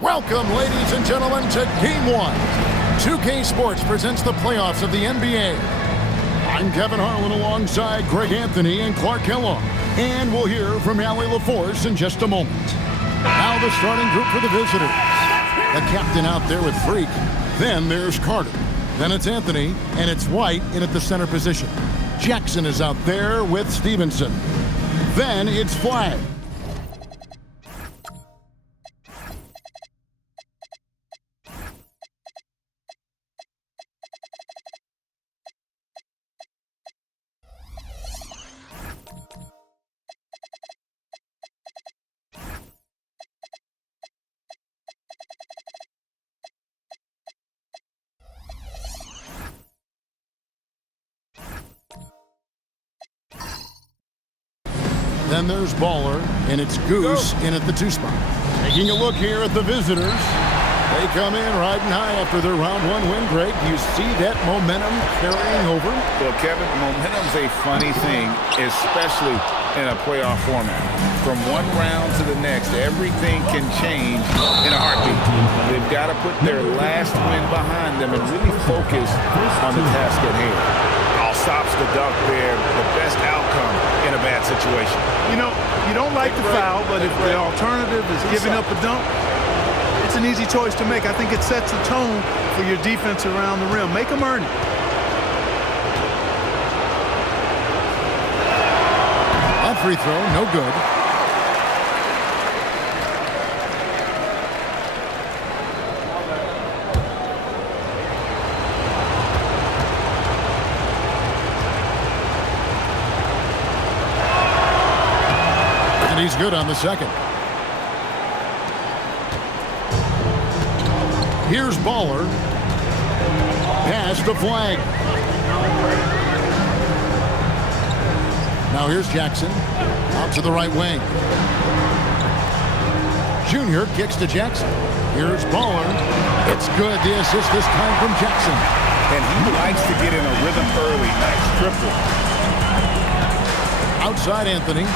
Welcome, ladies and gentlemen, to Game 1. 2K Sports presents the playoffs of the NBA. I'm Kevin Harlan alongside Greg Anthony and Clark Kellogg. And we'll hear from Allie LaForce in just a moment. Now the starting group for the visitors. The captain out there with Freak. Then there's Carter. Then it's Anthony, and it's White in at the center position. Jackson is out there with Stevenson. Then it's Flag. Then there's Baller, and it's Goose in at the 2 spot. Taking a look here at the visitors. They come in riding high after their round 1 win, Greg. You see that momentum carrying over? Well, Kevin, momentum's a funny thing, especially in a playoff format. From one round to the next, everything can change in a heartbeat. They've got to put their last win behind them and really focus on the task at hand. All stops the dunk there, the best outcome in a bad situation. You know, you don't like the foul, but if the alternative is giving up a dunk, it's an easy choice to make. I think it sets the tone for your defense around the rim. Make them earn it. That free throw, no good. He's good on the second. Here's Baller. Pass to Flag. Now here's Jackson. Out to the right wing. Junior kicks to Jackson. Here's Baller. It's good. The assist this time from Jackson. And he likes to get in a rhythm early. Nice triple. Outside Anthony.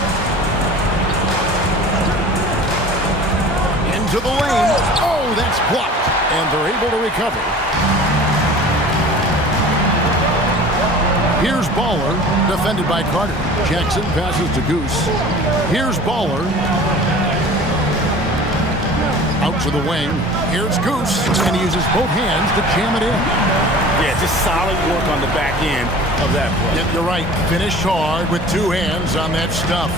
To the lane. Oh, that's blocked. And they're able to recover. Here's Baller, defended by Carter. Jackson passes to Goose. Here's Baller. Out to the wing. Here's Goose. And he uses both hands to jam it in. Yeah, just solid work on the back end of that play. Yep, you're right. Finished hard with 2 hands on that stuff.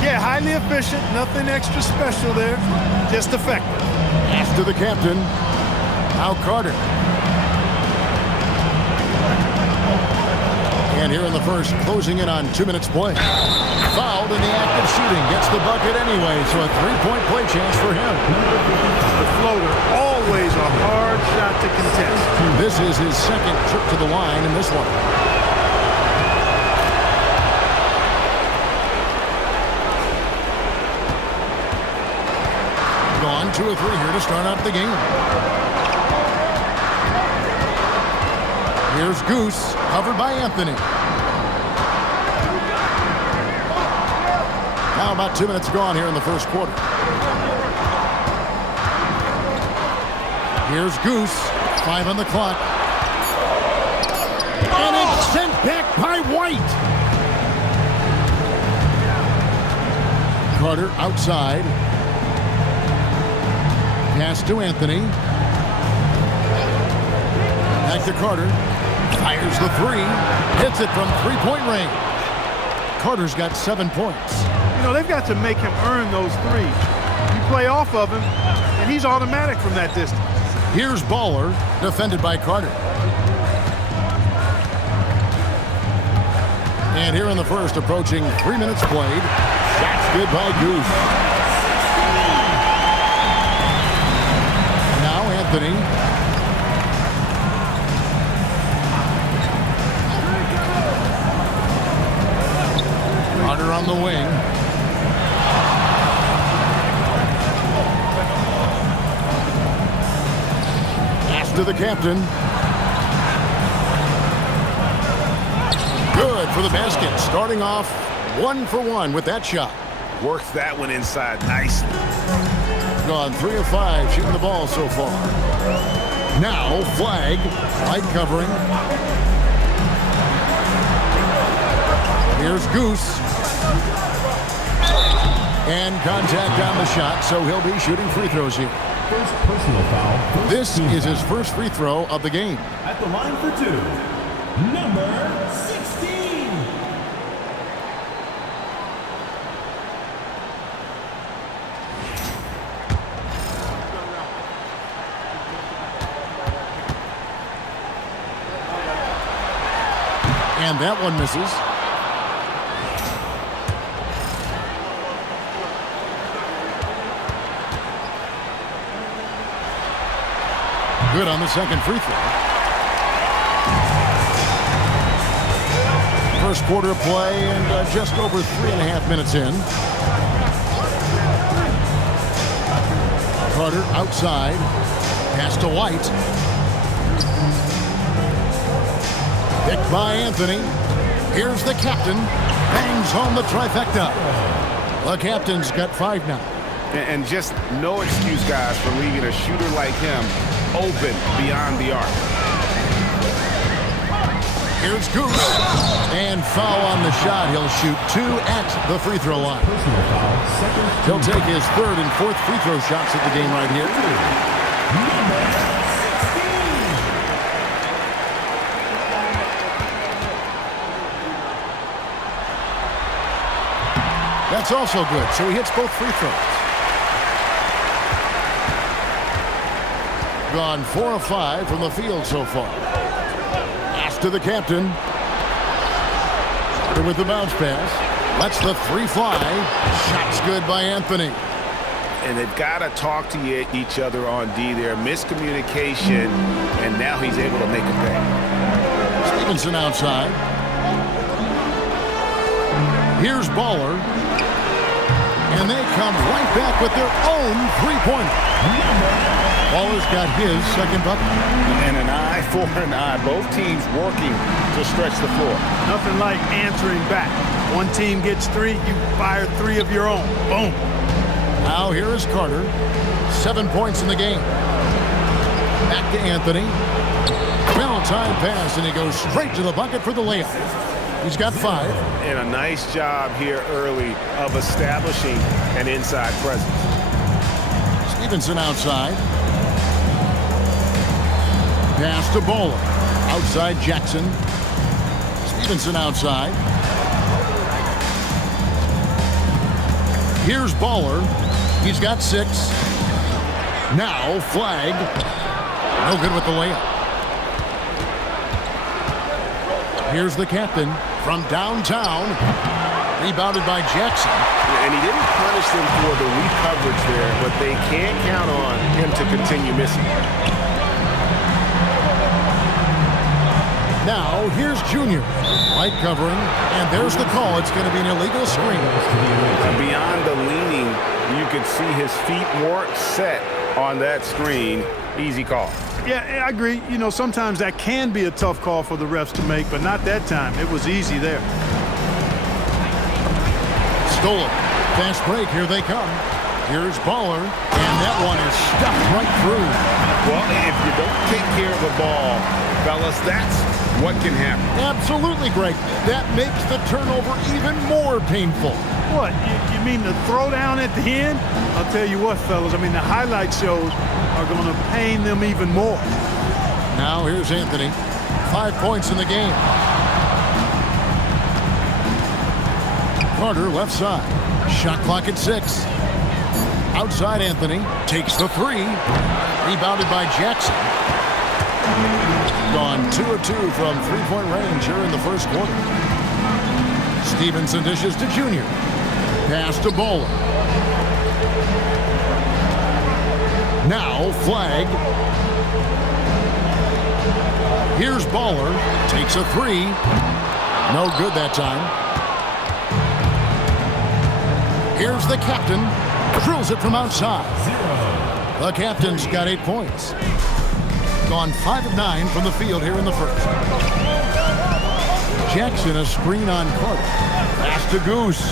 Yeah, highly efficient. Nothing extra special there. Just effective. Pass to the captain. Now Carter. And here in the first, closing in on 2 minutes play. Fouled in the act of shooting. Gets the bucket anyway, so a 3-point play chance for him. The floater, always a hard shot to contest. This is his second trip to the line in this one. Gone 2 of 3 here to start out the game. Here's Goose, covered by Anthony. Now about 2 minutes gone here in the first quarter. Here's Goose, 5 on the clock. And it's sent back by White. Carter outside. Pass to Anthony. Back to Carter. Fires the 3. Hits it from 3-point range. Carter's got 7 points. You know, they've got to make him earn those 3s. You play off of him, and he's automatic from that distance. Here's Baller, defended by Carter. And here in the first, approaching 3 minutes played. Shots good by Goose. Anthony. Carter on the wing. Pass to the captain. Good for the basket. Starting off 1 for 1 with that shot. Works that one inside nicely. gone 3 of 5 shooting the ball so far. Now flag, light covering. Here's Goose. And contact on the shot, so he'll be shooting free throws here. First personal foul. This is his first free throw of the game. At the line for 2, number 16. And that one misses. Good on the second free throw. First quarter of play and just over 3.5 minutes in. Carter outside. Pass to White. Picked by Anthony. Here's the captain. Bangs home the trifecta. The captain's got 5 now. And just no excuse, guys, for leaving a shooter like him open beyond the arc. Here's Goose. And foul on the shot. He'll shoot 2 at the free throw line. Personal foul. Second. He'll take his 3rd and 4th free throw shots at the game right here. Number 16. That's also good, so he hits both free throws. Gone 4 of 5 from the field so far. Pass to the captain. With the bounce pass. Lets the 3 fly. Shot's good by Anthony. And they've got to talk to each other on D there. Miscommunication, and now he's able to make a pay. Stevenson outside. Here's Baller. And they come right back with their own three-pointer. Baller's got his second bucket. And an eye for an eye. Both teams working to stretch the floor. Nothing like answering back. One team gets 3, you fire 3 of your own. Boom. Now here is Carter. 7 points in the game. Back to Anthony. Valentine pass, and he goes straight to the bucket for the layup. He's got 5. And a nice job here early of establishing an inside presence. Stevenson outside. Pass to Bowler. Outside Jackson. Stevenson outside. Here's Baller. He's got 6. Now flag. No good with the layup. Here's the captain from downtown. Rebounded by Jackson. And he didn't punish them for the weak coverage there, but they can't count on him to continue missing. Now, here's Junior. Light covering, and there's the call. It's going to be an illegal screen. Beyond the leaning, you could see his feet weren't set on that screen. Easy call. Yeah, I agree. You know, sometimes that can be a tough call for the refs to make, but not that time. It was easy there. Stolen. Fast break. Here they come. Here's Baller, and that one is stuffed right through. Well, if you don't take care of the ball, fellas, that's what can happen. Absolutely, Greg. That makes the turnover even more painful. What, you mean the throwdown at the end? I'll tell you what, fellas, I mean, the highlight shows are going to pain them even more. Now here's Anthony. 5 points in the game. Carter left side. Shot clock at 6. Outside Anthony. Takes the 3. Rebounded by Jackson. Gone 2 of 2 from three-point range here in the first quarter. Stevenson dishes to Junior. Pass to Bowler. Now flag. Here's Baller. Takes a 3. No good that time. Here's the captain. Drills it from outside. The captain's got 8 points. Gone 5 of 9 from the field here in the first. Jackson, a screen on Carter. Pass to Goose.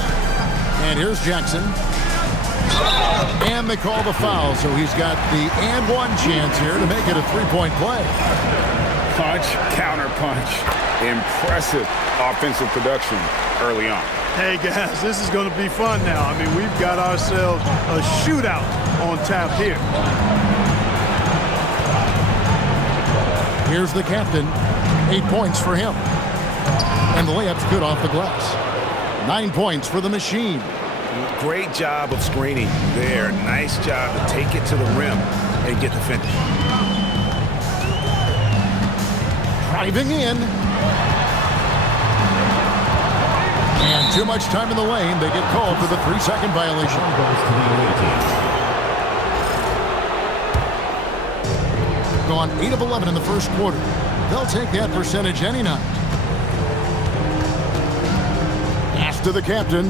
And here's Jackson. And they call the foul, so he's got the and one chance here to make it a three-point play. Punch, counter punch. Impressive offensive production early on. Hey, guys, this is going to be fun now. I mean, we've got ourselves a shootout on tap here. Here's the captain. 8 points for him. And the layup's good off the glass. 9 points for the machine. Great job of screening there. Nice job to take it to the rim and get the finish. Driving in. And too much time in the lane. They get called for the 3-second violation. Gone 8 of 11 in the first quarter. They'll take that percentage any night. Pass to the captain.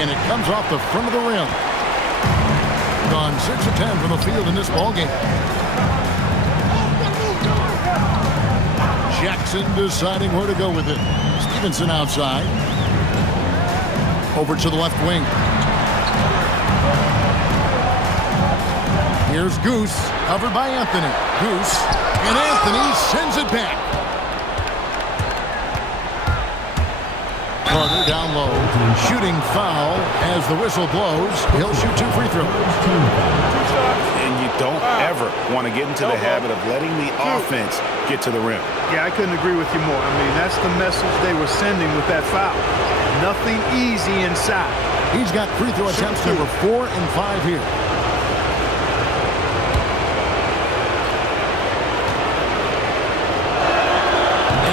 And it comes off the front of the rim. Gone 6 of 10 from the field in this ballgame. Jackson deciding where to go with it. Stevenson outside. Over to the left wing. Here's Goose, covered by Anthony. Goose, and Anthony sends it back. Carter down low, shooting foul as the whistle blows. He'll shoot 2 free throws. And you don't ever want to get into the habit of letting the offense get to the rim. Yeah, I couldn't agree with you more. I mean, that's the message they were sending with that foul. Nothing easy inside. He's got free throw attempts number 4 and 5 here.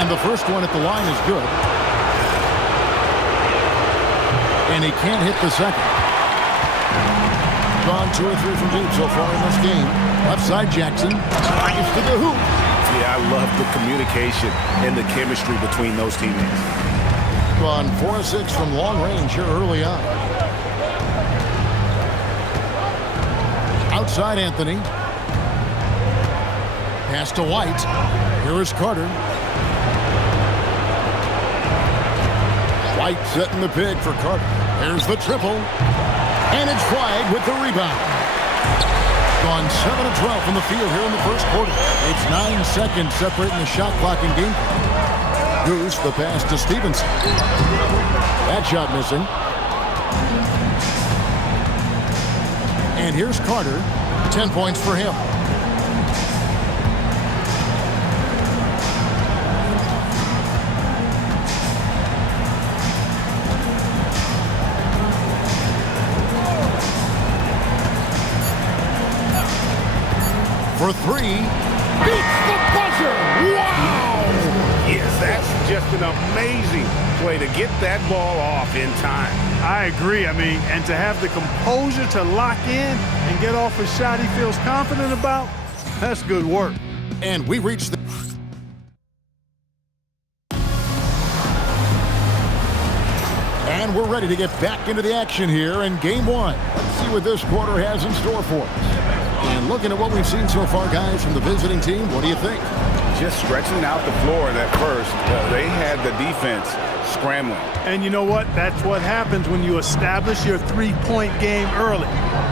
And the first one at the line is good. And he can't hit the second. Gone 2 or 3 from deep so far in this game. Left side Jackson. Drives to the hoop. Yeah, I love the communication and the chemistry between those teammates. Gone 4 of 6 from long range here early on. Outside Anthony. Pass to White. Here is Carter. White setting the pick for Carter. There's the triple. And it's flagged with the rebound. Gone 7 of 12 from the field here in the first quarter. It's 9 seconds separating the shot clock and game clock. Goose, the pass to Stevenson. That shot missing. And here's Carter. 10 points for him. For 3, beats the buzzer. Wow! Yes, that's just an amazing play to get that ball off in time. I agree. I mean, and to have the composure to lock in and get off a shot he feels confident about, that's good work. And we reach the... And we're ready to get back into the action here in game 1. Let's see what this quarter has in store for us. And looking at what we've seen so far, guys, from the visiting team, what do you think? Just stretching out the floor at first. They had the defense scrambling. And you know what? That's what happens when you establish your three-point game early.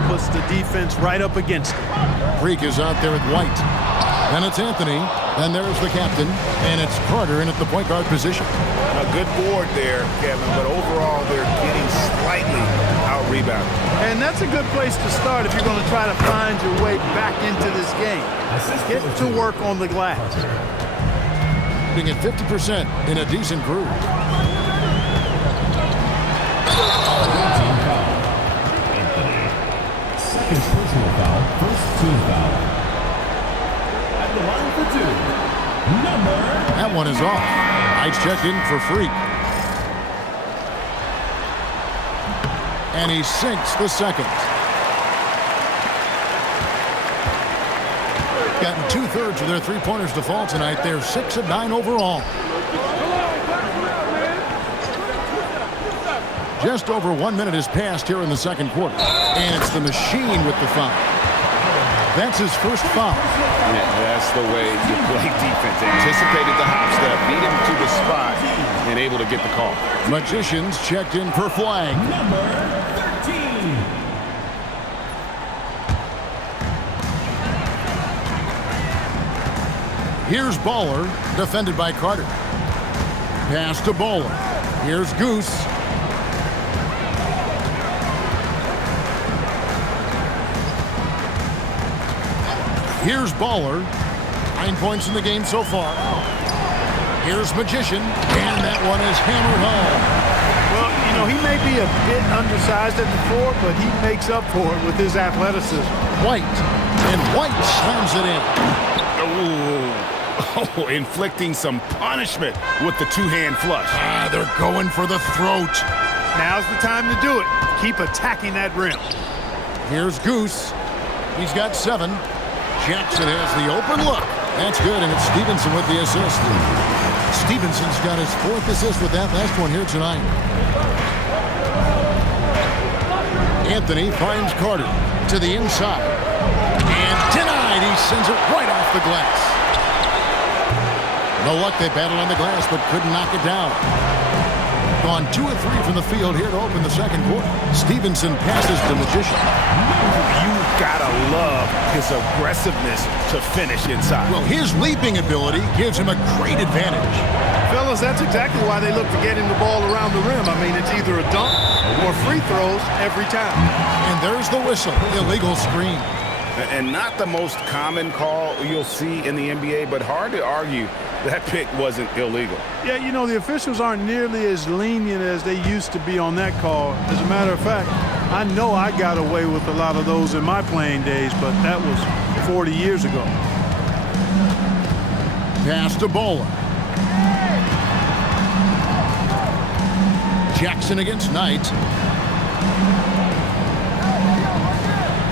Puts the defense right up against it. Freak is out there at White. Then it's Anthony. Then there's the captain. And it's Carter in at the point guard position. A good board there, Kevin, but overall they're getting slightly out-rebounded. And that's a good place to start if you're going to try to find your way back into this game. Get to work on the glass. Being at 50% in a decent groove. Second personal foul, first team foul. At the line for 2, number... That one is off. Knight's checked in for Freak. And he sinks the second. Gotten 2/3 of their three-pointers to fall tonight. They're 6 of 9 overall. Just over 1 minute has passed here in the second quarter. And it's the machine with the foul. That's his first foul. Yeah, that's the way you play defense. Anticipated the hop step, beat him to the spot, and able to get the call. Magicians checked in for flag. Number 13. Here's Baller, defended by Carter. Pass to Baller. Here's Goose. Here's Baller. 9 points in the game so far. Here's Magician, and that one is hammered home. Well, you know, he may be a bit undersized at the 4, but he makes up for it with his athleticism. White, and White slams it in. Oh, inflicting some punishment with the two-hand flush. They're going for the throat. Now's the time to do it. Keep attacking that rim. Here's Goose. He's got 7. Jackson has the open look. That's good, and it's Stevenson with the assist. Stevenson's got his 4th assist with that last one here tonight. Anthony finds Carter to the inside. And denied. He sends it right off the glass. No luck, they battled on the glass, but couldn't knock it down. Gone 2 of 3 from the field here to open the second quarter. Stevenson passes to Magician. You gotta love his aggressiveness to finish inside. Well, his leaping ability gives him a great advantage. Fellas, that's exactly why they look to getting the ball around the rim. I mean, it's either a dunk or free throws every time. And there's the whistle, illegal screen. And not the most common call you'll see in the NBA, but hard to argue that pick wasn't illegal. Yeah, you know, the officials aren't nearly as lenient as they used to be on that call. As a matter of fact, I know I got away with a lot of those in my playing days, but that was 40 years ago. Pass to Bowler. Jackson against Knight.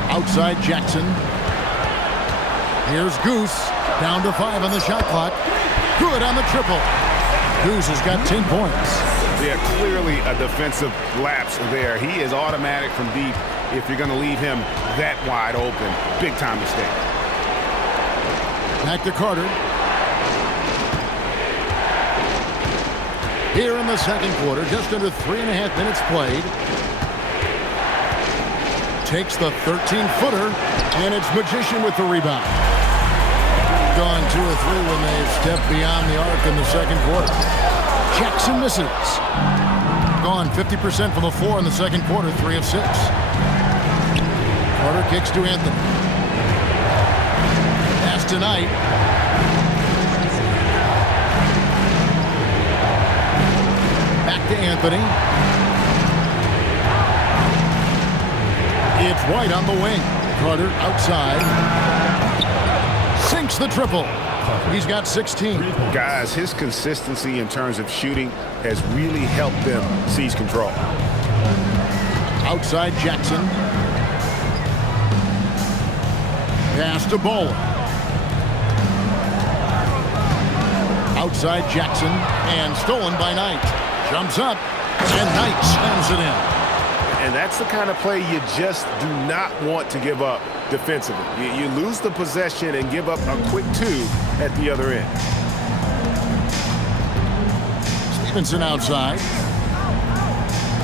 Outside Jackson. Here's Goose. Down to 5 on the shot clock. Good on the triple. Goose has got 10 points. Yeah, clearly a defensive lapse there. He is automatic from deep if you're going to leave him that wide open. Big time mistake. Back to Carter. Here in the second quarter, just under 3.5 minutes played. Takes the 13-footer, and it's Magician with the rebound. Gone 2 of 3 when they've stepped beyond the arc in the second quarter. Jackson misses. Gone 50% from the floor in the second quarter, 3 of 6. Carter kicks to Anthony. Pass to Knight. Back to Anthony. It's White on the wing. Carter outside. Sinks the triple. He's got 16. Guys, his consistency in terms of shooting has really helped them seize control. Outside Jackson. Pass to Bowler. Outside Jackson and stolen by Knight. Jumps up and Knight slams it in. And that's the kind of play you just do not want to give up defensively. You lose the possession and give up a quick 2 at the other end. Stevenson outside.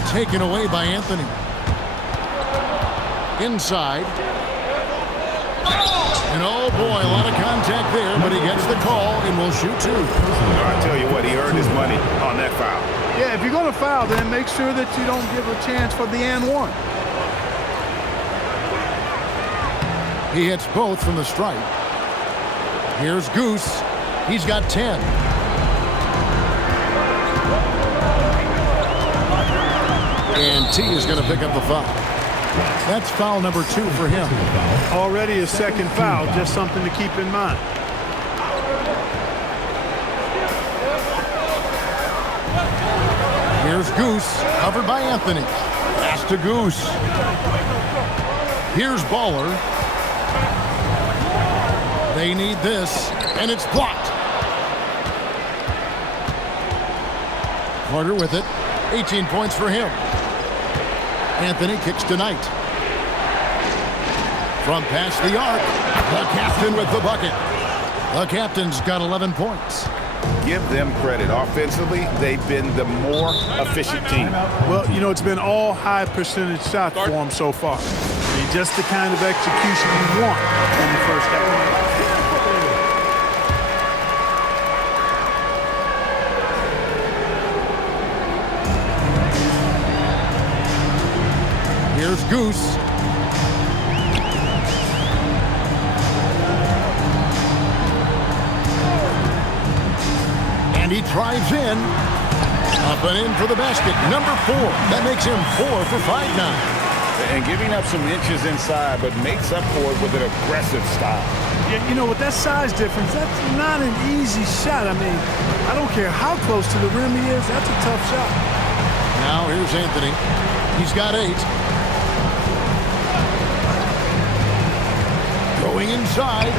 Taken away by Anthony. Inside. And oh boy, a lot of contact there, but he gets the call and will shoot 2. I tell you what, he earned his money on that foul. Yeah, if you're going to foul, then make sure that you don't give a chance for the and one. He hits both from the stripe. Here's Goose. He's got 10. And T is going to pick up the foul. That's foul number 2 for him. Already a second foul, just something to keep in mind. Here's Goose, covered by Anthony. Pass to Goose. Here's Baller. They need this, and it's blocked. Carter with it. 18 points for him. Anthony kicks to Knight. From past the arc, the captain with the bucket. The captain's got 11 points. give them credit. Offensively, they've been the more efficient team. Well, you know, it's been all high percentage shots for them so far. I mean, just the kind of execution you want in the first half. Here's Goose. And he drives in. Up and in for the basket. Number 4. That makes him 4 for 5 now. And giving up some inches inside, but makes up for it with an aggressive style. Yeah, you know, with that size difference, that's not an easy shot. I mean, I don't care how close to the rim he is. That's a tough shot. Now here's Anthony. He's got 8. Going inside,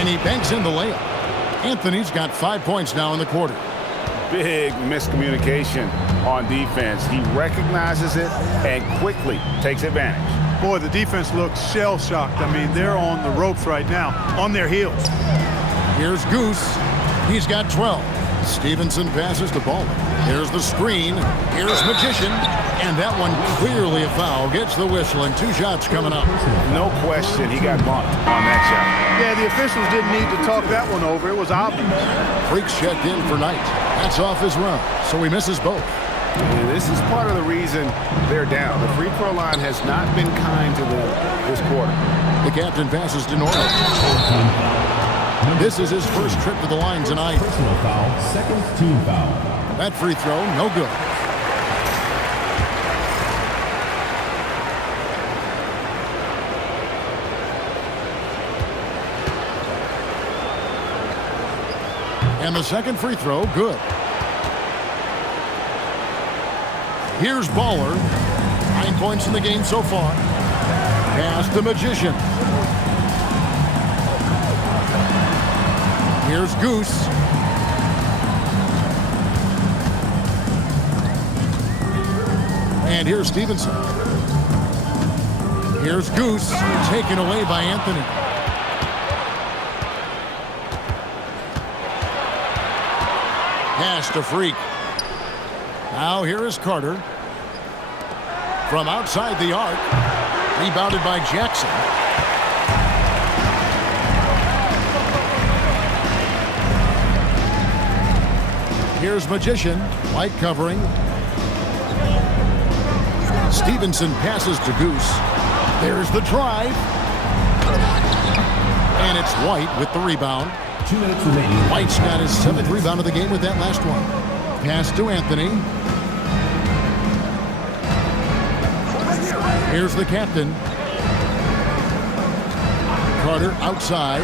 and he banks in the layup. Anthony's got 5 points now in the quarter. Big miscommunication on defense. He recognizes it and quickly takes advantage. Boy, the defense looks shell-shocked. I mean, they're on the ropes right now, on their heels. Here's Goose. He's got 12. Stevenson passes to Ballmer. Here's the screen. Here's Magician. And that one clearly a foul. Gets the whistle, and 2 shots coming up. No question he got bumped on that shot. Yeah, the officials didn't need to talk that one over. It was obvious. Freaks checked in for Knight. That's off his run, so he misses both. And this is part of the reason they're down. The free throw line has not been kind to them this quarter. The captain passes to Norman. This is his first trip to the line tonight. Personal foul, second team foul. That free throw, no good. And the second free throw, good. Here's Baller. 9 points in the game so far. Pass the Magician. Here's Goose. And here's Stevenson. Here's Goose, taken away by Anthony. Pass to Freak. Now here is Carter. From outside the arc. Rebounded by Jackson. Here's Magician. Light covering. Stevenson passes to Goose. There's the drive. And it's White with the rebound. 2 minutes remaining. White's got his 7th rebound of the game with that last one. Pass to Anthony. Here's the captain. Carter outside.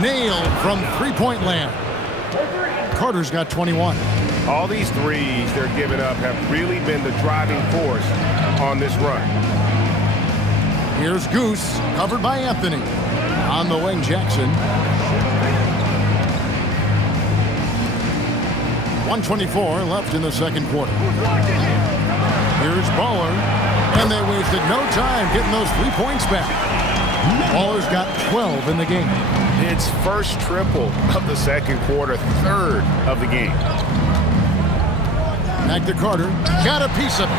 Nailed from three-point land. Carter's got 21. All these threes they're giving up have really been the driving force on this run. Here's Goose, covered by Anthony. On the wing, Jackson. 1:24 left in the second quarter. Here's Baller, and they wasted no time getting those 3 points back. Baller's got 12 in the game. It's first triple of the second quarter, 3rd of the game. Back to Carter, got a piece of it.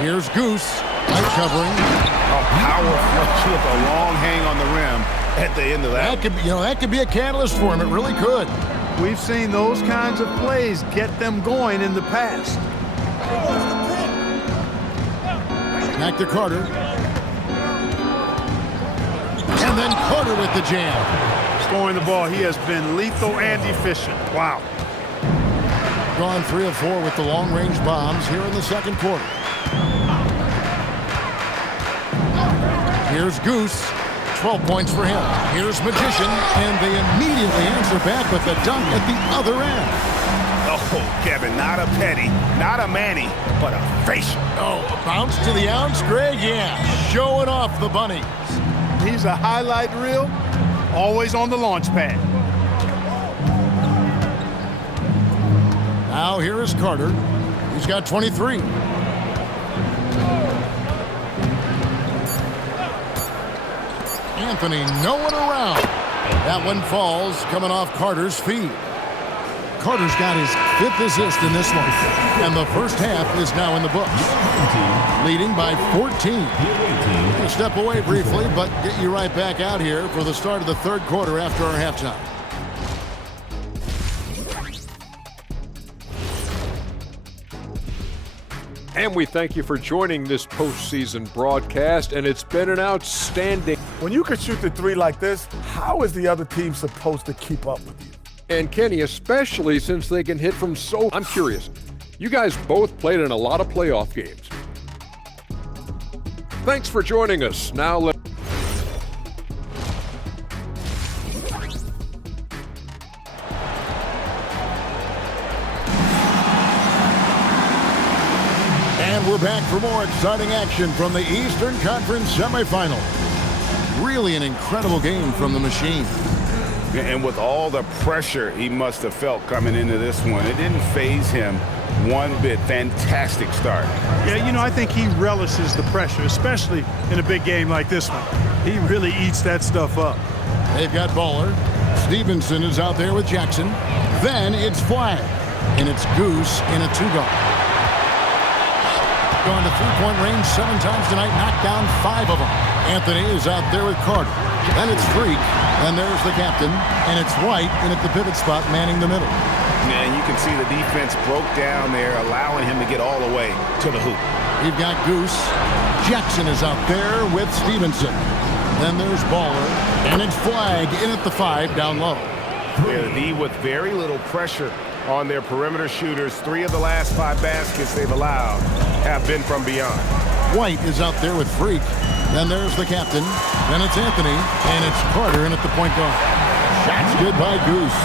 Here's Goose, light covering. A power flush with a long hang on the rim at the end of that. That could be a catalyst for him. It really could. We've seen those kinds of plays get them going in the past. Back to Carter. And then Carter with the jam. Scoring the ball, he has been lethal and efficient. Wow. Gone 3 of 4 with the long-range bombs here in the second quarter. Here's Goose. 12 points for him. Here's Magician, and they immediately answer back with the dunk at the other end. Oh, Kevin, not a petty, not a Manny, but a facial. Oh, a bounce to the ounce, Greg? Yeah, showing off the bunny. He's a highlight reel, always on the launch pad. Now here is Carter. He's got 23. Anthony, no one around. That one falls, coming off Carter's feet. Carter's got his 5th assist in this one, and the first half is now in the books, leading by 14. We'll step away briefly, but get you right back out here for the start of the third quarter after our halftime. And we thank you for joining this postseason broadcast, and it's been an outstanding. When you can shoot the three like this, how is the other team supposed to keep up with you? And Kenny, especially since they can hit from so. I'm curious. You guys both played in a lot of playoff games. Thanks for joining us. Now let's. And we're back for more exciting action from the Eastern Conference semifinal. Really an incredible game from the machine. And with all the pressure he must have felt coming into this one, it didn't faze him one bit. Fantastic start. Yeah, you know, I think he relishes the pressure, especially in a big game like this one. He really eats that stuff up. They've got Baller. Stevenson is out there with Jackson. Then it's Flag. And it's Goose in a 2-guard. Gone to three-point range 7 times tonight, knocked down 5 of them. Anthony is out there with Carter. Then it's Freak. And there's the captain. And it's White in at the pivot spot, manning the middle. And you can see the defense broke down there, allowing him to get all the way to the hoop. You've got Goose. Jackson is out there with Stevenson. Then there's Baller. And it's Flag in at the 5 down low. Yeah, the D with very little pressure on their perimeter shooters. 3 of the last 5 baskets they've allowed have been from beyond. White is out there with Freak. Then there's the captain. Then it's Anthony. And it's Carter in at the point guard. Shots good by Goose.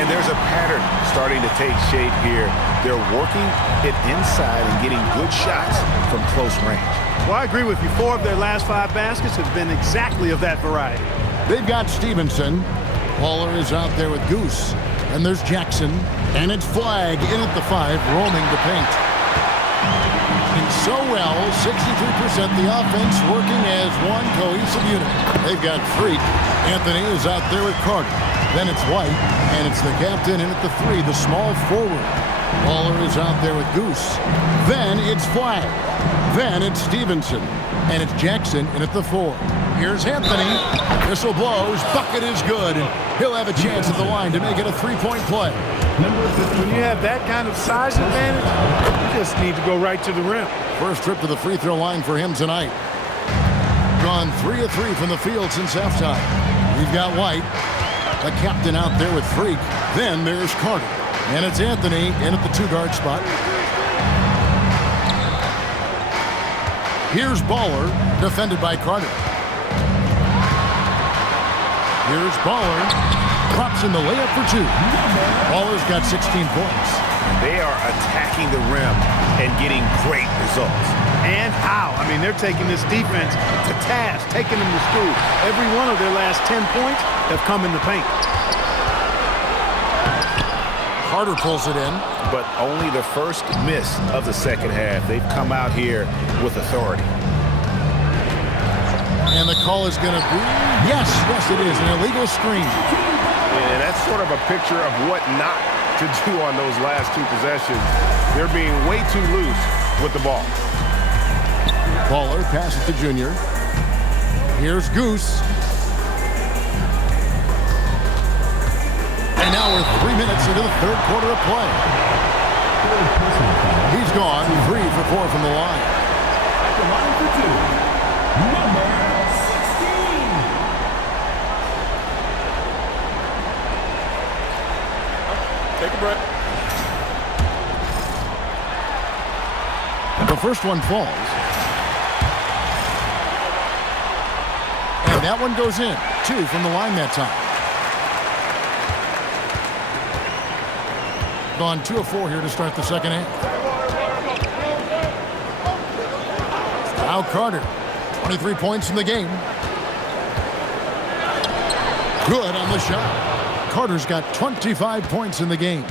And there's a pattern starting to take shape here. They're working it inside and getting good shots from close range. Well, I agree with you. 4 of their last 5 baskets have been exactly of that variety. They've got Stevenson. Baller is out there with Goose. And there's Jackson. And it's Flag in at the 5, roaming the paint. And so well, 63% the offense working as one cohesive unit. They've got Freak. Anthony is out there with Carter. Then it's White, and it's the captain in at the 3, the small forward. Baller is out there with Goose. Then it's Flag. Then it's Stevenson. And it's Jackson in at the 4. Here's Anthony. Whistle blows. Bucket is good. And he'll have a chance at the line to make it a 3-point play. When you have that kind of size advantage, you just need to go right to the rim. First trip to the free throw line for him tonight. Gone 3 of 3 from the field since halftime. We've got White, the captain out there with Freak. Then there's Carter. And it's Anthony in at the 2-guard spot. Here's Baller, defended by Carter. Here's Baller. Drops in the layup for 2. Baller's got 16 points. They are attacking the rim and getting great results. And how? I mean, they're taking this defense to task, taking them to school. Every one of their last 10 points have come in the paint. Carter pulls it in. But only the first miss of the second half. They've come out here with authority. And the call is going to be, yes, it is, an illegal screen. And that's sort of a picture of what not to do on those last 2 possessions. They're being way too loose with the ball. Baller passes to Junior. Here's Goose. And now we're 3 minutes into the third quarter of play. He's gone 3 for 4 from the line. At the line for 2, number 16. Take a breath. The first one falls. And that one goes in. 2 from the line that time. Gone 2 of 4 here to start the second half. Now Carter, 23 points in the game. Good on the shot. Carter's got 25 points in the game.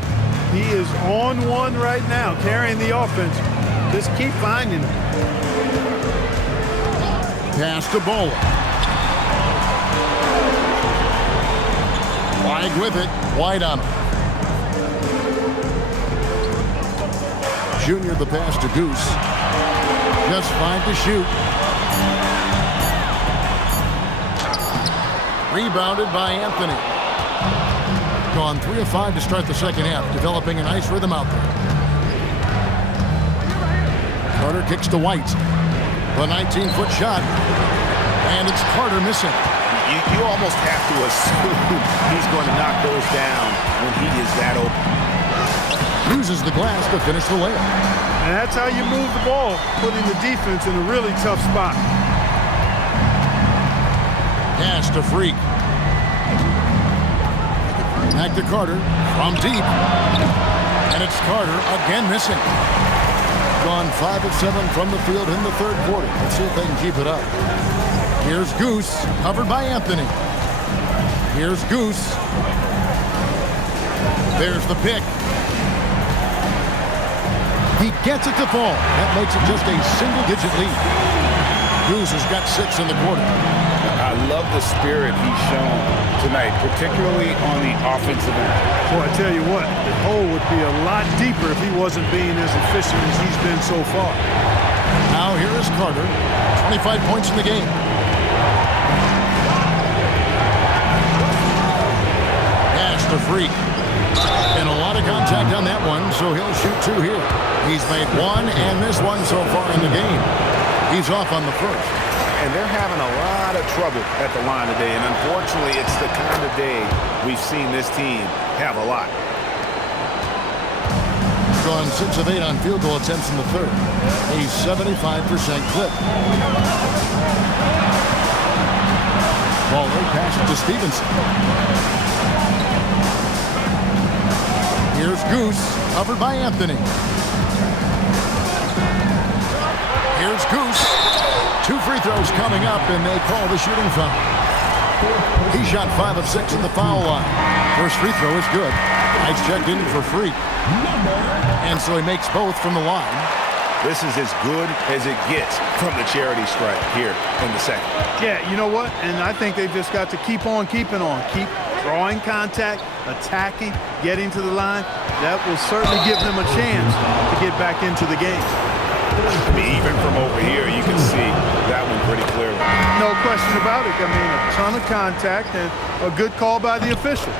He is on one right now, carrying the offense. Just keep finding him. Pass to Baller. Wide with it. Wide on him. Junior the pass to Goose. Just 5 to shoot. Rebounded by Anthony. Gone 3 of 5 to start the second half, developing a nice rhythm out there. Carter kicks to White. The 19-foot shot. And it's Carter missing. You almost have to assume he's going to knock those down when he is that open. Uses the glass to finish the layup. And that's how you move the ball, putting the defense in a really tough spot. Pass to Freak. Back to Carter from deep. And it's Carter again missing. Gone 5 of 7 from the field in the third quarter. Let's see if they can keep it up. Here's Goose, covered by Anthony. Here's Goose. There's the pick. He gets it to fall. That makes it just a single-digit lead. Goose has got 6 in the quarter. I love the spirit he's shown tonight, particularly on the offensive end. Boy, I tell you what, the hole would be a lot deeper if he wasn't being as efficient as he's been so far. Now here is Carter. 25 points in the game. Pass to Freak. And a lot of contact on that one, so he'll shoot 2 here. He's made 1 and missed 1 so far in the game. He's off on the first. And they're having a lot of trouble at the line today. And unfortunately, it's the kind of day we've seen this team have a lot. Gone 6 of 8 on field goal attempts in the third. A 75% clip. Baller passes to Stevenson. Here's Goose, covered by Anthony. Here's Goose. 2 free throws coming up, and they call the shooting foul. He shot 5 of 6 in the foul line. First free throw is good. Knight's checked in for Freak. And so he makes both from the line. This is as good as it gets from the charity stripe here in the second. Yeah, you know what? And I think they've just got to keep on keeping on. Keep drawing contact, attacking, getting to the line. That will certainly give them a chance to get back into the game. I mean, even from over here, you can see that one pretty clearly. No question about it. I mean, a ton of contact and a good call by the officials.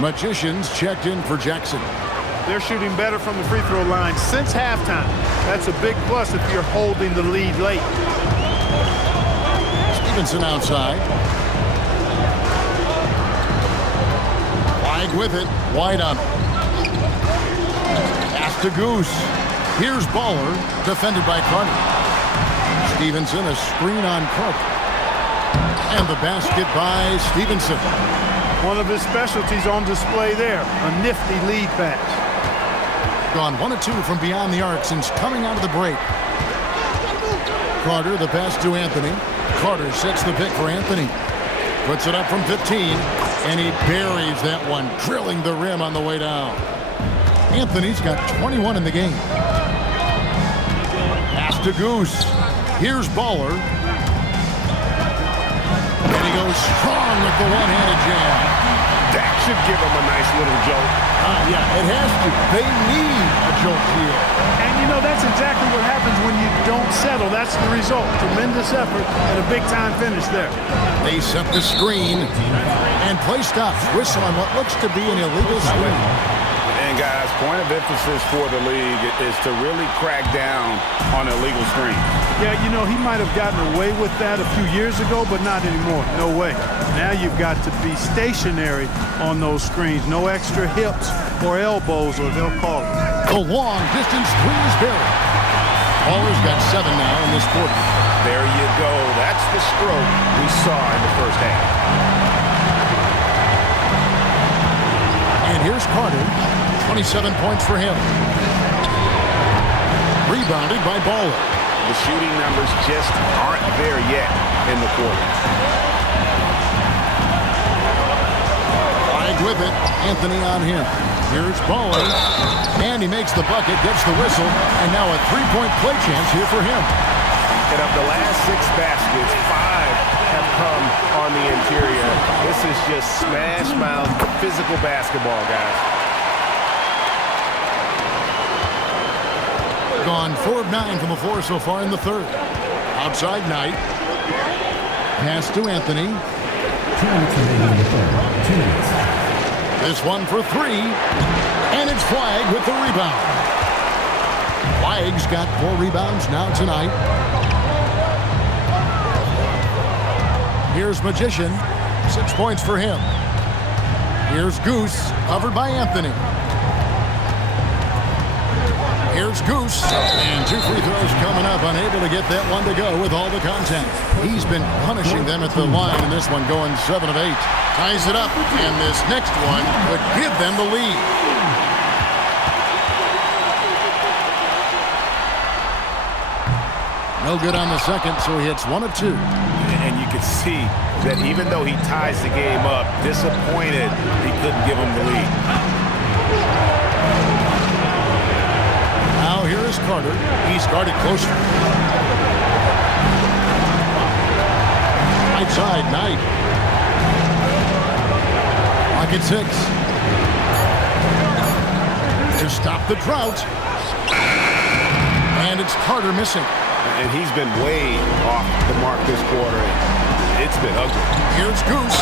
Magicians checked in for Jackson. They're shooting better from the free throw line since halftime. That's a big plus if you're holding the lead late. Stevenson outside. Wide with it. Wide on him. Pass to Goose. Here's Baller, defended by Carter. Stevenson, a screen on Carter. And the basket by Stevenson. One of his specialties on display there, a nifty lead pass. Gone 1 of 2 from beyond the arc since coming out of the break. Carter, the pass to Anthony. Carter sets the pick for Anthony. Puts it up from 15, and he buries that one, drilling the rim on the way down. Anthony's got 21 in the game. Pass to Goose. Here's Baller. And he goes strong with the one-handed jam. That should give them a nice little jolt. Yeah, it has to. They need a jolt here. And you know, that's exactly what happens when you don't settle. That's the result. Tremendous effort and a big-time finish there. They set the screen and play stops. Whistle on what looks to be an illegal screen. And guys, point of emphasis for the league is to really crack down on illegal screens. Yeah, you know, he might have gotten away with that a few years ago, but not anymore. No way. Now you've got to be stationary on those screens. No extra hips or elbows, or they'll call it. The long-distance three is buried. Baller's got 7 now in this quarter. There you go. That's the stroke we saw in the first half. And here's Carter. 27 points for him. Rebounded by Baller. The shooting numbers just aren't there yet in the quarter. Wide with it. Anthony on him. Here's Baller. And he makes the bucket, gets the whistle, and now a three-point play chance here for him. And of the last 6 baskets, 5 have come on the interior. This is just smash mouth physical basketball, guys. Gone 4 of 9 from the floor so far in the third. Outside Knight. Pass to Anthony. 2 minutes remaining in the third. 2 minutes. This one for 3. And it's Flagg with the rebound. Flagg's got 4 rebounds now tonight. Here's Magician. 6 points for him. Here's Goose, covered by Anthony. Here's Goose, and 2 free throws coming up, unable to get that one to go with all the contact. He's been punishing them at the line, and this one going 7 of 8. Ties it up, and this next one could give them the lead. No good on the second, so he hits 1 of 2. And you can see that even though he ties the game up, disappointed he couldn't give him the lead. Now here is Carter. He's guarded closer. Right side, Knight. Pocket 6. To stop the drought. And it's Carter missing. And he's been way off the mark this quarter. It's been ugly. Here's Goose.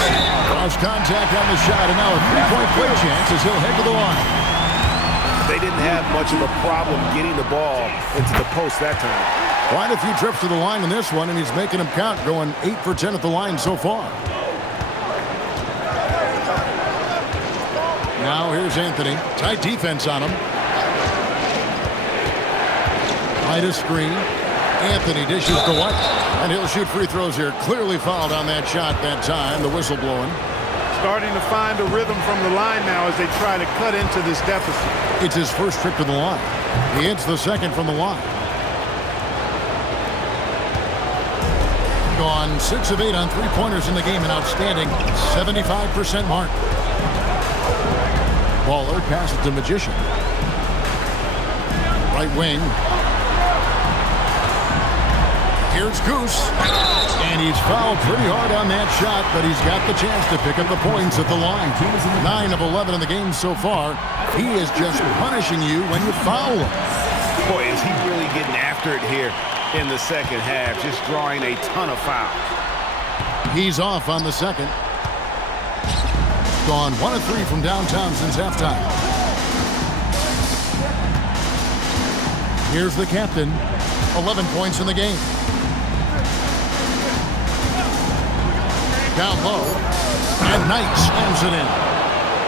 Cross contact on the shot, and now a 3-point play chance as he'll head to the line. They didn't have much of a problem getting the ball into the post that time. Quite a few trips to the line in this one, and he's making them count, going 8 for 10 at the line so far. Now here's Anthony. Tight defense on him. Right a screen. Anthony dishes to White, and he'll shoot free throws here. Clearly fouled on that shot that time. The whistle blowing. Starting to find a rhythm from the line now as they try to cut into this deficit. It's his first trip to the line. He hits the second from the line. Gone 6 of 8 on 3-pointers in the game, an outstanding 75% mark. Baller passes to Magician. Right wing. Here's Goose, and he's fouled pretty hard on that shot, but he's got the chance to pick up the points at the line. 9 of 11 in the game so far. He is just punishing you when you foul him. Boy, is he really getting after it here in the second half, just drawing a ton of fouls. He's off on the second. Gone 1 of 3 from downtown since halftime. Here's the captain. 11 points in the game. Down low, and Knight slams it in.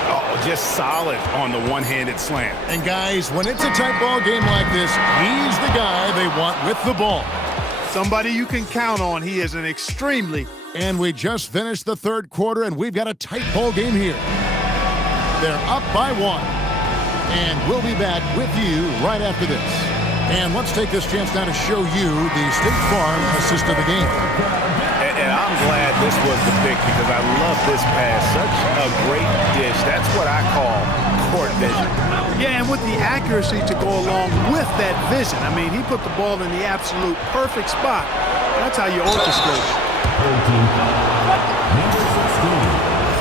Oh, just solid on the one-handed slam. And guys, when it's a tight ball game like this, he's the guy they want with the ball. Somebody you can count on. He is an extremely... And we just finished the third quarter, and we've got a tight ball game here. They're up by 1. And we'll be back with you right after this. And let's take this chance now to show you the State Farm assist of the game. And I'm glad this was the pick because I love this pass. Such a great dish. That's what I call court vision. Yeah, and with the accuracy to go along with that vision. I mean, he put the ball in the absolute perfect spot. That's how you orchestrate.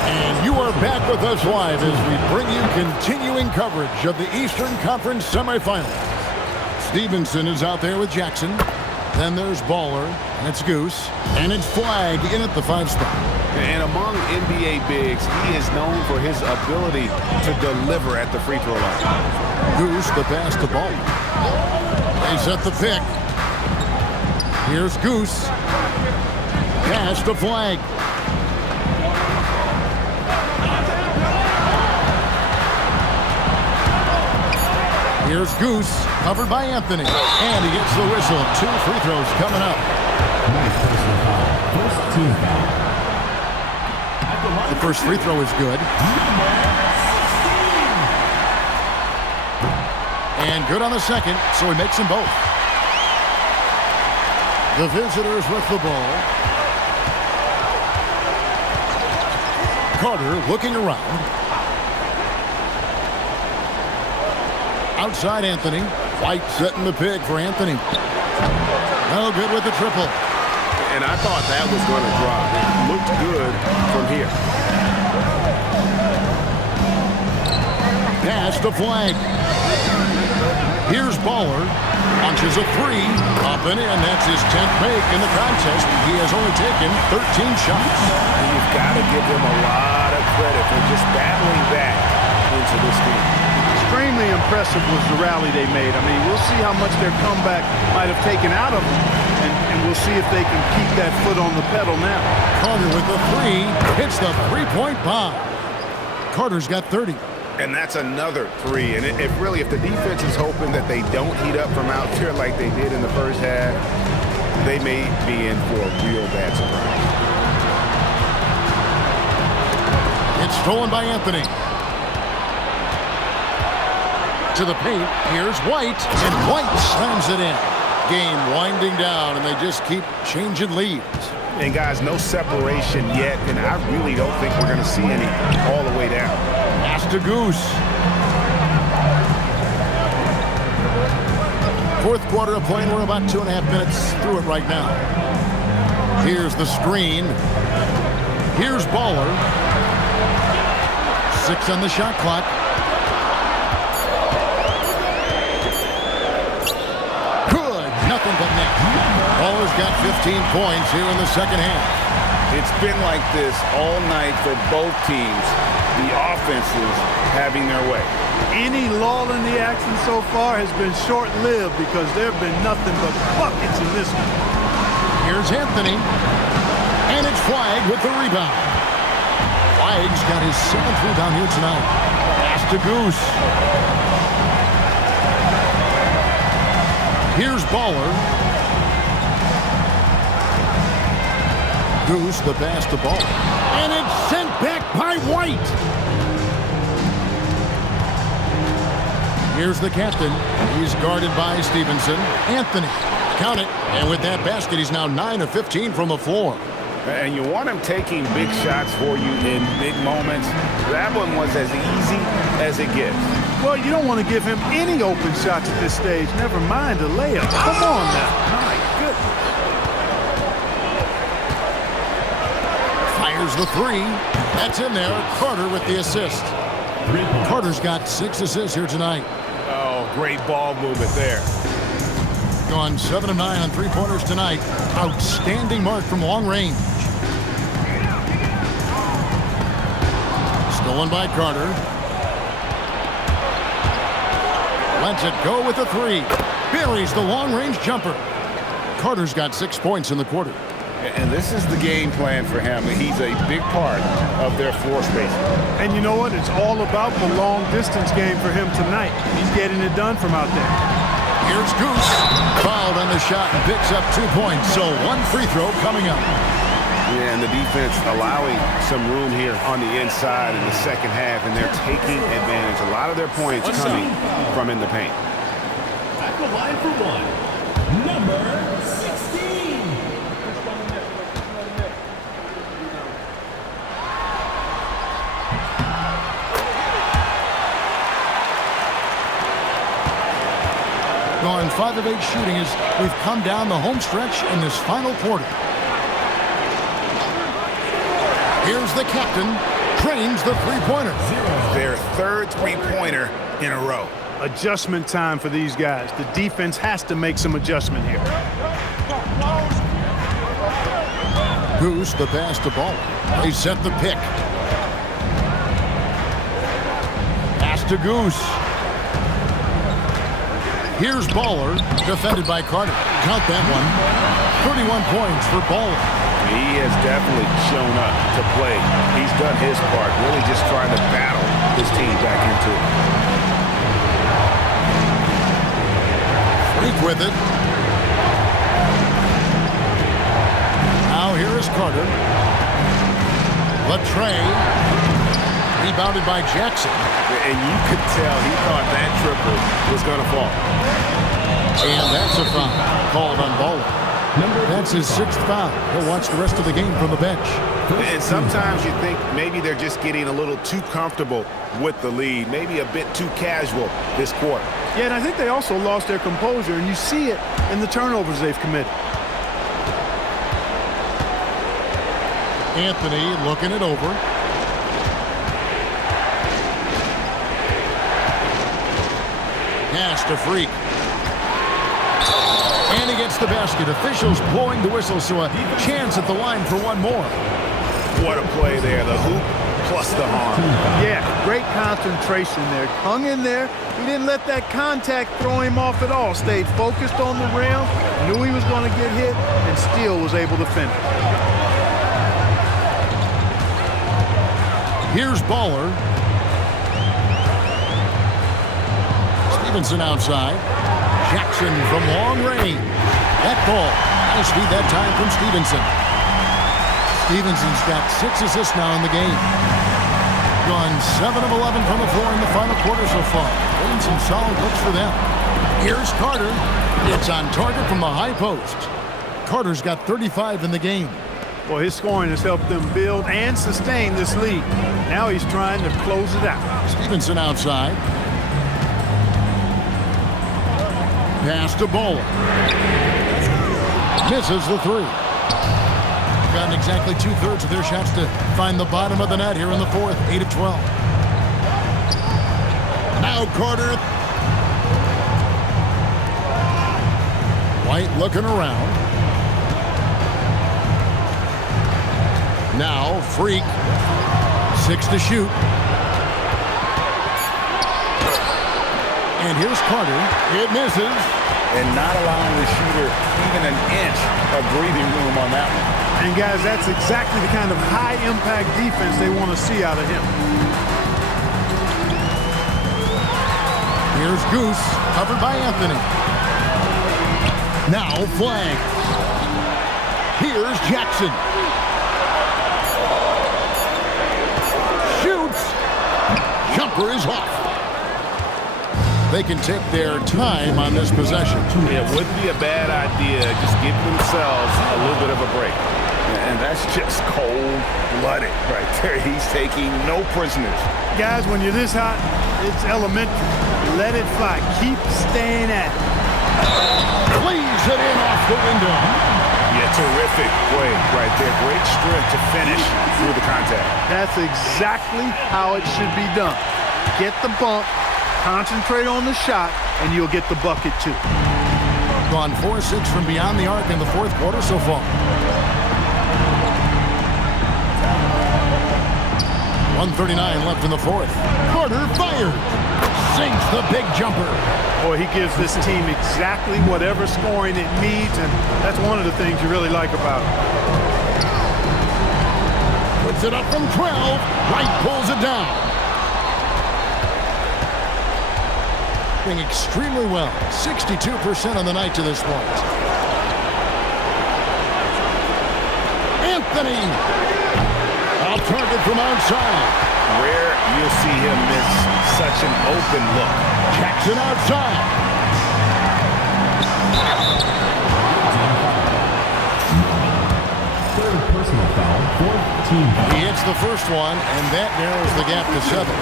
And you are back with us live as we bring you continuing coverage of the Eastern Conference semifinals. Stevenson is out there with Jackson. Then there's Baller, and it's Goose, and it's Flagg in at the 5 spot. And among NBA bigs, he is known for his ability to deliver at the free throw line. Goose, the pass to Baller. They set the pick. Here's Goose. Pass to Flagg. Here's Goose, covered by Anthony. And he gets the whistle. 2 free throws coming up. First team foul. The first free throw is good. And good on the second, so he makes them both. The visitors with the ball. Carter looking around. Outside Anthony. White setting the pick for Anthony. No good with the triple. And I thought that was going to drop. It looked good from here. Pass to Flag. Here's Baller. Launches a three. Up and in. That's his 10th make in the contest. He has only taken 13 shots. And you've got to give them a lot of credit for just battling back into this game. Extremely impressive was the rally they made. I mean, we'll see how much their comeback might have taken out of them, and we'll see if they can keep that foot on the pedal now. Carter with the three. Hits the three-point bomb. Carter's got 30. And that's another three. And if the defense is hoping that they don't heat up from out there like they did in the first half, they may be in for a real bad surprise. It's stolen by Anthony. To the paint. Here's White. And White slams it in. Game winding down, and they just keep changing leads. And, guys, no separation yet, and I really don't think we're going to see any all the way down. Pass to Goose. Fourth quarter of play, and we're about 2.5 minutes through it right now. Here's the screen. Here's Baller. 6 on the shot clock. Good. Nothing but net. Baller's got 15 points here in the second half. It's been like this all night for both teams. The offenses having their way. Any lull in the action so far has been short-lived because there have been nothing but buckets in this one. Here's Anthony. And it's Flag with the rebound. Flag's got his 7th rebound here tonight. Pass to Goose. Here's Baller. Goose, the pass to Baller. And it's sent back by White. Here's the captain. He's guarded by Stevenson. Anthony. Count it. And with that basket, he's now 9 of 15 from the floor. And you want him taking big shots for you in big moments. That one was as easy as it gets. Well, you don't want to give him any open shots at this stage. Never mind a layup. Come on now. My goodness. Fires the three. That's in there. Carter with the assist. Carter's got 6 assists here tonight. Oh, great ball movement there. Gone 7 of 9 on three-pointers tonight. Outstanding mark from long range. Stolen by Carter. Lets it go with a three. Buries the long-range jumper. Carter's got 6 points in the quarter. And this is the game plan for him. He's a big part of their floor spacing. And you know what? It's all about the long-distance game for him tonight. He's getting it done from out there. Here's Goose. Fouled on the shot and picks up 2 points. So 1 free throw coming up. Yeah, and the defense allowing some room here on the inside in the second half, and they're taking advantage. A lot of their points coming from in the paint. At the line for one, number 16. Going 5 of 8 shooting as we've come down the home stretch in this final quarter. Here's the captain. Trains the three-pointer. Their third three-pointer in a row. Adjustment time for these guys. The defense has to make some adjustment here. Goose, the pass to Ball. They set the pick. Pass to Goose. Here's Baller, defended by Carter. Count that one. 31 points for Baller. He has definitely shown up to play. He's done his part, really just trying to battle his team back into it. Freak with it. Now here is Carter. Latre. Rebounded by Jackson. And you could tell he thought that triple was going to fall. And that's a foul called on Baller. That's his 6th foul. He'll watch the rest of the game from the bench. And sometimes you think maybe they're just getting a little too comfortable with the lead, maybe a bit too casual this quarter. Yeah, and I think they also lost their composure, and you see it in the turnovers they've committed. Anthony looking it over. Pass to Freak. And he gets the basket. Officials blowing the whistle, so a chance at the line for one more. What a play there. The hoop plus the harm. Yeah, great concentration there. Hung in there. He didn't let that contact throw him off at all. Stayed focused on the rim, knew he was going to get hit, and still was able to finish. Here's Baller. Stevenson outside. Jackson from long range. That ball. Nice feed that time from Stevenson. Stevenson's got 6 assists now in the game. Gone 7 of 11 from the floor in the final quarter so far. Getting some solid looks for them. Here's Carter. It's on target from the high post. Carter's got 35 in the game. Well, his scoring has helped them build and sustain this lead. Now he's trying to close it out. Stevenson outside. Pass to Bowler. Misses the three. Gotten exactly 2/3 of their shots to find the bottom of the net here in the fourth. 8 of 12. Now Carter. White looking around. Now Freak. 6 to shoot. And here's Carter. It misses. And not allowing the shooter even an inch of breathing room on that one. And guys, that's exactly the kind of high-impact defense they want to see out of him. Here's Goose, covered by Anthony. Now flag. Here's Jackson. Shoots. Jumper is off. They can take their time on this possession. It wouldn't be a bad idea. Just give themselves a little bit of a break. And that's just cold-blooded right there. He's taking no prisoners. Guys, when you're this hot, it's elementary. Let it fly. Keep staying at it. Leaves it in off the window. Yeah, terrific play right there. Great strength to finish through the contact. That's exactly how it should be done. Get the bump, concentrate on the shot, and you'll get the bucket too. Gone 4-6 from beyond the arc in the fourth quarter so far. 1:39 left in the fourth. Carter fired. Sinks the big jumper. Boy, he gives this team exactly whatever scoring it needs, and that's one of the things you really like about him. Puts it up from 12. Wright pulls it down. Doing extremely well. 62% on the night to this point. Anthony. Off target from outside. Rare you'll see him miss such an open look. Jackson outside. Third personal foul, fourth team foul. He hits the first one, and that narrows the gap to 7.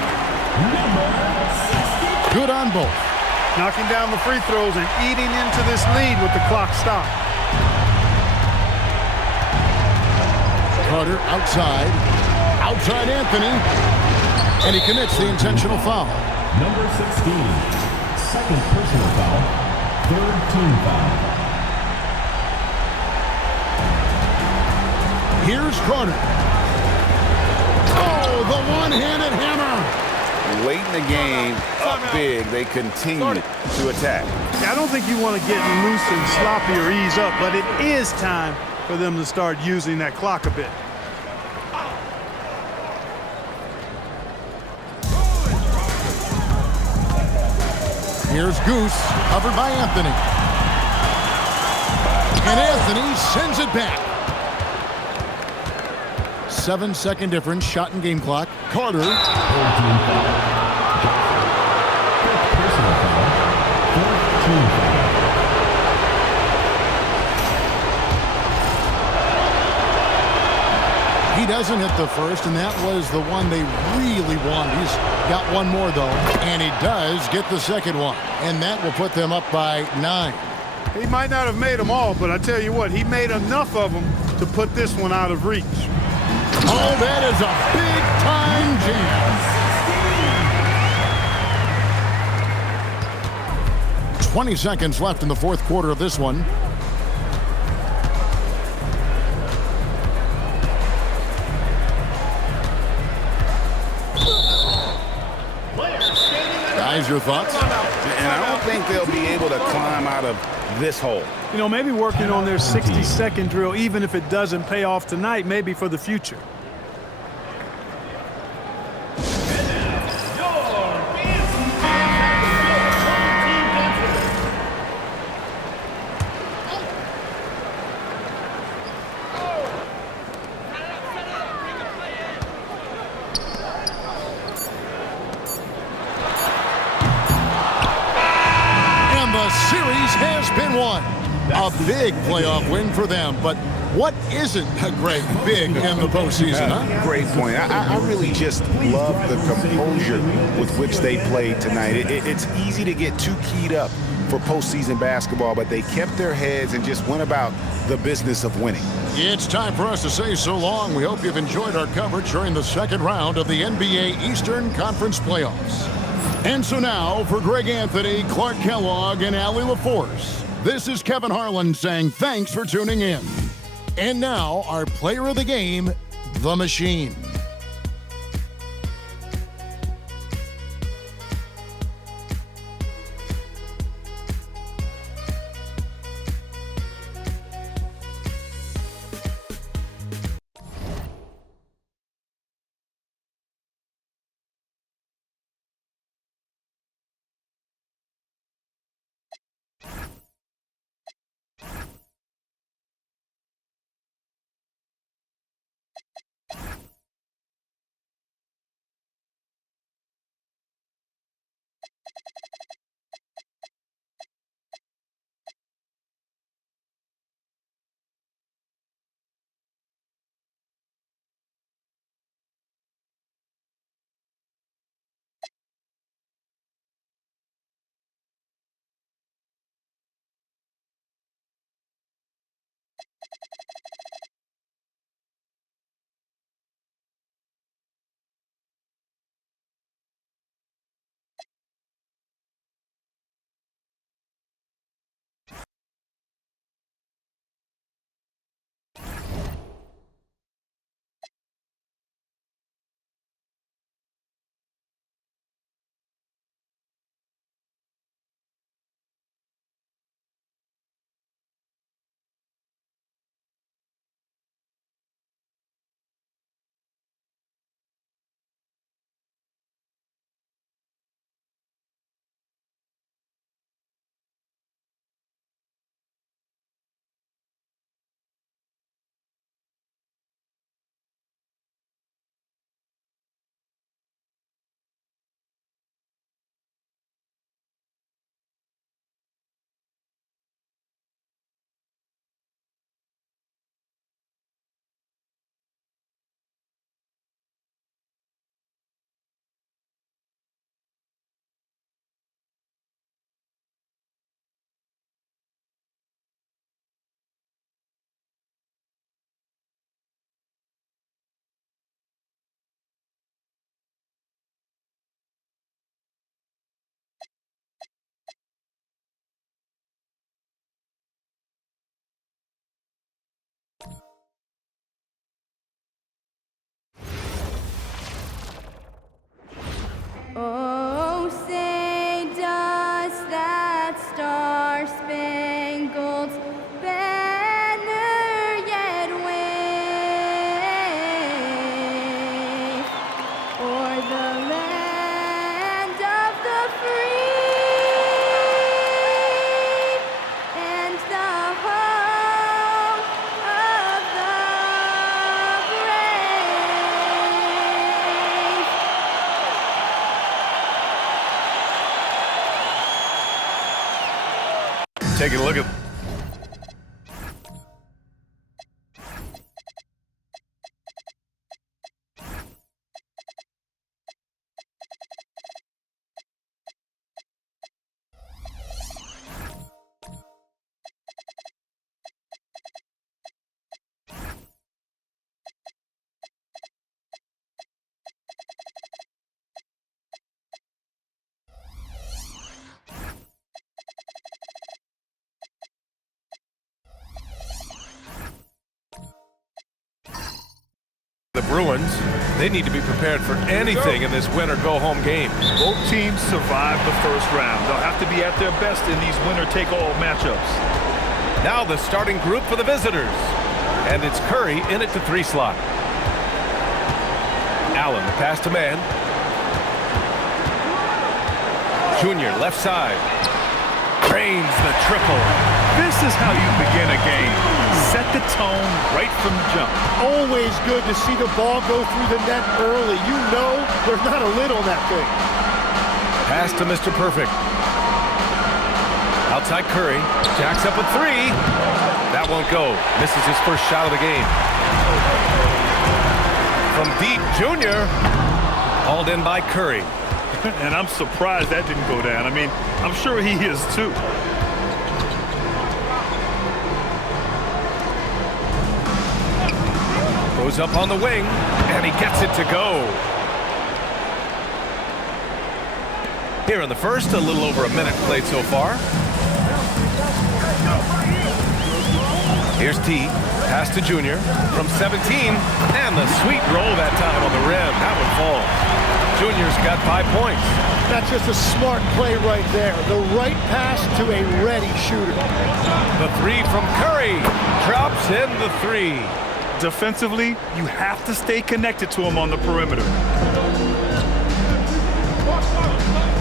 Good on both. Knocking down the free throws and eating into this lead with the clock stopped. Carter outside. Outside Anthony. And he commits the intentional foul. Number 16, second personal foul, third team foul. Here's Carter. Oh, the one-handed hammer. Late in the game, up big, they continue to attack. I don't think you want to get loose and sloppy or ease up, but it is time for them to start using that clock a bit. Here's Goose, covered by Anthony. And Anthony sends it back. 7-second difference, shot and game clock. Carter. Third team foul. Fifth personal foul, fourth team foul. He doesn't hit the first, and that was the one they really wanted. He's got one more, though, and he does get the second one. And that will put them up by 9. He might not have made them all, but I tell you what, he made enough of them to put this one out of reach. Oh, that is a big-time jam. 20 seconds left in the fourth quarter of this one. Guys, your thoughts? And I don't think they'll be able to climb out of this hole. You know, maybe working on their 60-second drill, even if it doesn't pay off tonight, maybe for the future. Series has been won. A big playoff win for them, but what isn't a great big in the postseason, huh? Great point. I really just love the composure with which they played tonight. It's easy to get too keyed up for postseason basketball, but they kept their heads and just went about the business of winning. It's time for us to say so long. We hope you've enjoyed our coverage during the second round of the NBA Eastern Conference Playoffs. And so now, for Greg Anthony, Clark Kellogg, and Allie LaForce, this is Kevin Harlan saying thanks for tuning in. And now, our player of the game, The Machine. Oh, say does that star-spangled banner yet wave o'er the land of the free and the home of the brave? Take a look at the Bruins. They need to be prepared for anything in this win-or-go-home game. Both teams survived the first round. They'll have to be at their best in these winner-take-all matchups. Now the starting group for the visitors. And it's Curry in at the 3 slot. Allen, the pass to man. Junior, left side. Drains the triple. This is how you begin a game. Set the tone right from the jump. Always good to see the ball go through the net early. You know there's not a lid on that thing. Pass to Mr. Perfect. Outside Curry. Jacks up a 3. That won't go. Misses his first shot of the game. From deep, Junior. Hauled in by Curry. And I'm surprised that didn't go down. I mean, I'm sure he is too. Goes up on the wing, and he gets it to go. Here in the first, a little over a minute played so far. Here's T. Pass to Junior from 17, and the sweet roll that time on the rim. That one falls. Junior's got 5 points. That's just a smart play right there. The right pass to a ready shooter. The 3 from Curry. Drops in the 3. Defensively, you have to stay connected to him on the perimeter.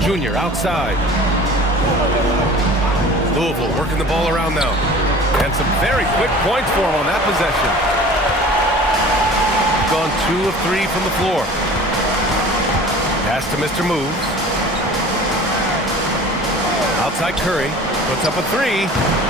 Junior outside. Louisville working the ball around now. And some very quick points for him on that possession. Gone 2 of 3 from the floor. Pass to Mr. Moves. Outside Curry. Puts up a 3.